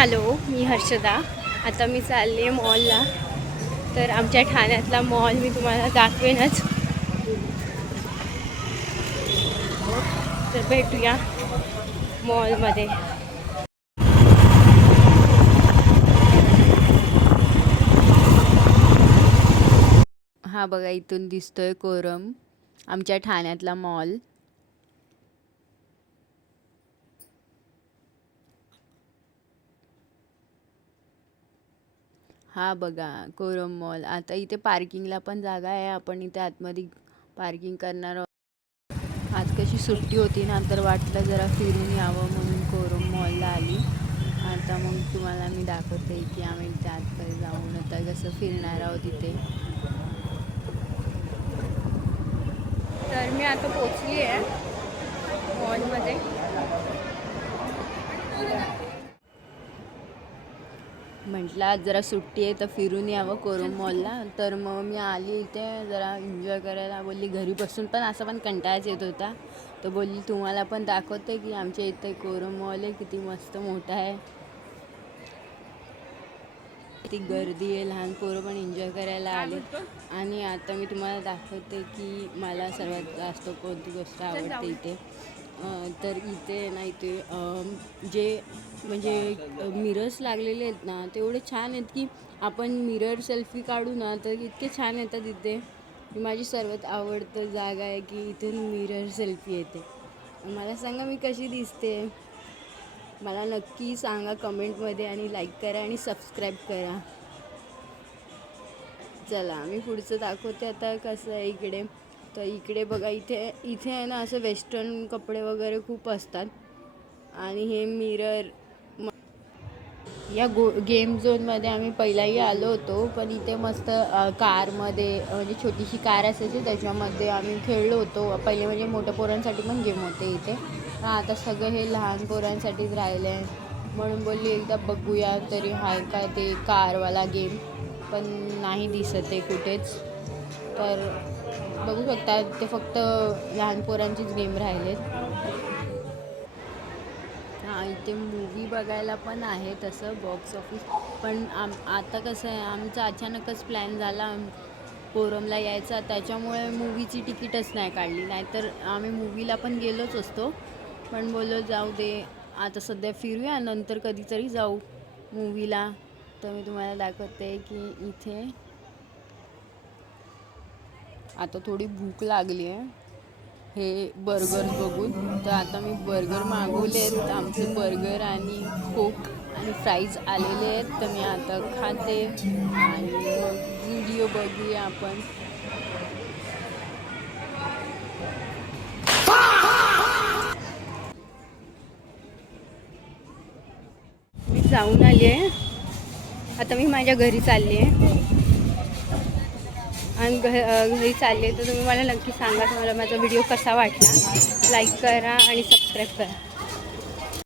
Hello, मी हर्षदा. आता मी चालली आहे मॉलला. तर आमच्या ठाण्यातला मॉल मी तुम्हाला दाखवेनच. तर भेटूया मॉलमध्ये. हा बघा, इथून दिसतोय कोरम, आमच्या ठाण्यातला मॉल. हा बघा कोरम मॉल. आता इथे पार्किंगला पण जागा आहे. आपण इथे आतमध्ये पार्किंग करणार आहोत. आज कशी सुट्टी होती ना, तर वाटलं जरा फिरून यावं म्हणून कोरम मॉलला आली. आता मग तुम्हाला मी दाखवते की आम्ही इथे आतमध्ये जाऊन आता कसं फिरणार आहोत इथे. तर मी आता पोचली आहे मॉलमध्ये. म्हटलं आज जरा सुट्टी आहे तर फिरून यावं कोरम मॉलला. तर मग मी आली इथे जरा एन्जॉय करायला. बोलली घरी बसून पण असं पण कंटाळाच येत होता, तर बोलली तुम्हाला पण दाखवते की आमच्या इथे कोरम मॉल आहे, किती मस्त मोठा आहे. ती गर्दी आहे, लहान पोरं पण एन्जॉय करायला आले. आणि आता मी तुम्हाला दाखवते की मला सर्वात जास्त कोणती गोष्ट आवडते इथे. तर इथे ना, इथे जे म्हणजे मिरर्स लागलेले आहेत ना, तेवढे छान आहेत की आपण मिरर सेल्फी काढू ना तर इतके छान येतात इथे. माझी सर्वात आवडतं जागा आहे की इथून मिरर सेल्फी येते. मला सांगा मी कशी दिसते, मला नक्की सांगा कमेंटमध्ये. आणि लाईक करा आणि सबस्क्राईब करा. चला मी पुढचं दाखवते आता कसं आहे इकडे. तर इकडे बघा, इथे इथे आहे ना असं वेस्टर्न कपडे वगैरे खूप असतात. आणि हे मिरर या गेम झोनमध्ये आम्ही पहिलाही आलो होतो, पण इथे मस्त कारमध्ये म्हणजे छोटीशी कार असायची त्याच्यामध्ये आम्ही खेळलो होतो पहिले. म्हणजे मोठ्या पोरांसाठी पण गेम होते इथे. आता सगळं हे लहान पोरांसाठीच राहिलं आहे, म्हणून बोलली एकदा बघूया तरी आहे काय ते कारवाला गेम. पण नाही दिसत आहे कुठेच. तर बघू शकता ते फक्त लहान पोरांचीच गेम राहिलेत. हां, इथे मूवी बघायला पण आहे तसं बॉक्स ऑफिस. पण आता कसं आहे, आमचा अचानकच प्लॅन झाला कोरमला यायचा, त्याच्यामुळे मूवीची तिकीटच नाही काढली. नाहीतर आम्ही मूवीला पण गेलोच असतो. पण बोललो जाऊ दे, आता सध्या फिरूया, नंतर कधीतरी जाऊ मूवीला. तर मी तुम्हाला दाखवते की इथे आता थोडी भूक लागली आहे हे बर्गर बघून. तर आता मी बर्गर मागवलेत. आमचे बर्गर आणि कोक आणि फ्राईज आलेले आहेत. तर मी आता खाते आणि मग व्हिडिओ बघूया आपण. मी जाऊन आली आहे. आता मी माझ्या घरी चालली आहे. आणि घरी चालले तर तुम्ही मला नक्की सांगा तुम्हाला माझा व्हिडिओ कसा वाटला. लाईक करा आणि सबस्क्राईब करा.